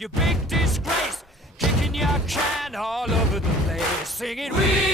you big disgrace, kicking your can all over the place, singing, we